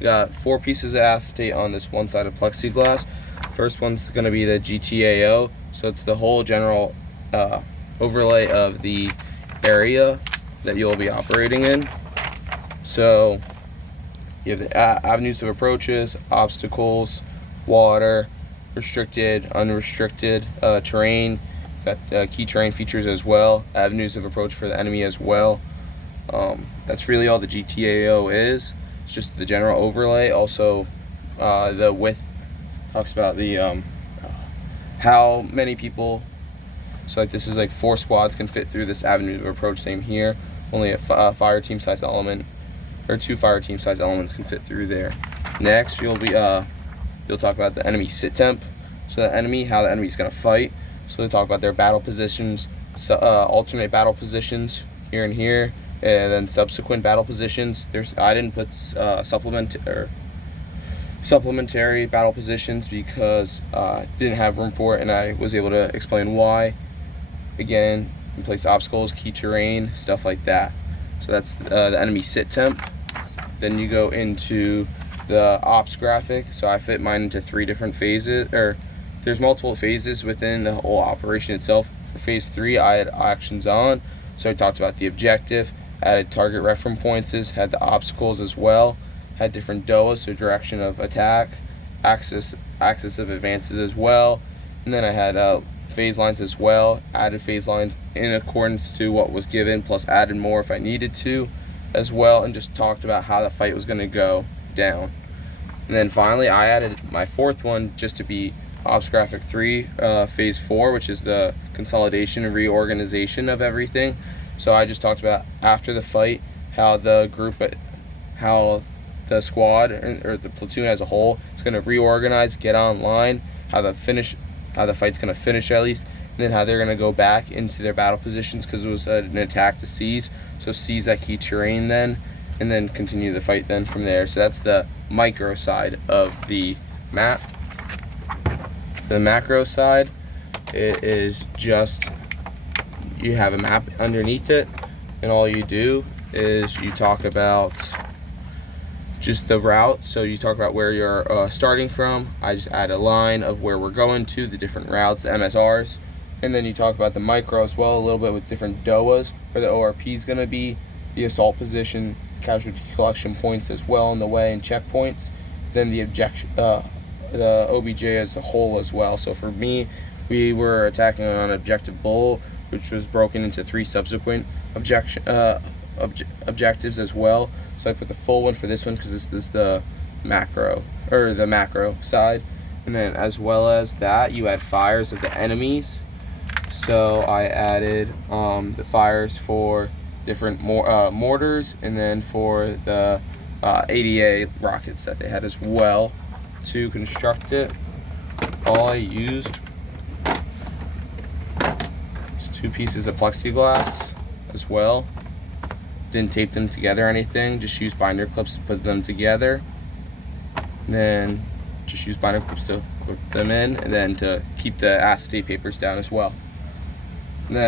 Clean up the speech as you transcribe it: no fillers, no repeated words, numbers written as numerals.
We got 4 pieces of acetate on this one side of plexiglass. First one's going to be the GTAO, so it's the whole general overlay of the area that you'll be operating in. So you have the avenues of approaches, obstacles, water, restricted, unrestricted, terrain. Got key terrain features as well, avenues of approach for the enemy as well. That's really all the GTAO is. It's just the general overlay. Also, the width talks about the how many people. So like this is like 4 squads can fit through this avenue of approach. Same here. Only a fire team size element, or 2 fire team size elements can fit through there. Next, you'll talk about the enemy SIT-TEMP. So the enemy, how the enemy is going to fight. So they talk about their battle positions, alternate battle positions here and here, and then subsequent battle positions. I didn't put supplementary battle positions because didn't have room for it, and I was able to explain why. Again, you place obstacles, key terrain, stuff like that. So that's the enemy SIT-TEMP. Then you go into the ops graphic. So I fit mine into 3 different phases, or there's multiple phases within the whole operation itself. For phase 3, I had actions on. So I talked about the objective, added target reference points, had the obstacles as well, had different DOAs, so direction of attack, axis of advances as well, and then I had phase lines as well, added phase lines in accordance to what was given, plus added more if I needed to as well, and just talked about how the fight was going to go down. And then finally I added my 4th one just to be Ops Graphic 3, Phase 4, which is the consolidation and reorganization of everything. So I just talked about after the fight how the squad or the platoon as a whole is going to reorganize, get online, how the fight's going to finish at least, and then how they're going to go back into their battle positions because it was an attack to seize. So seize that key terrain then, and then continue the fight then from there. So that's the micro side of the map. The macro side, it is just you have a map underneath it, and all you do is you talk about just the route. So you talk about where you're starting from. I just add a line of where we're going to, the different routes, the MSRs, and then you talk about the micro as well, a little bit with different DOAs, where the ORP is going to be, the assault position, casualty collection points as well in the way, and checkpoints. Then the OBJ as a whole as well. So for me, we were attacking on Objective Bull, which was broken into 3 subsequent objectives as well. So I put the full one for this one because this is the macro side. And then as well as that, you add fires of the enemies. So I added the fires for different mortars, and then for the ADA rockets that they had as well to construct it. All I used was 2 pieces of plexiglass as well. Didn't tape them together or anything, just used binder clips to put them together. And then just use binder clips to clip them in, and then to keep the acetate papers down as well. And then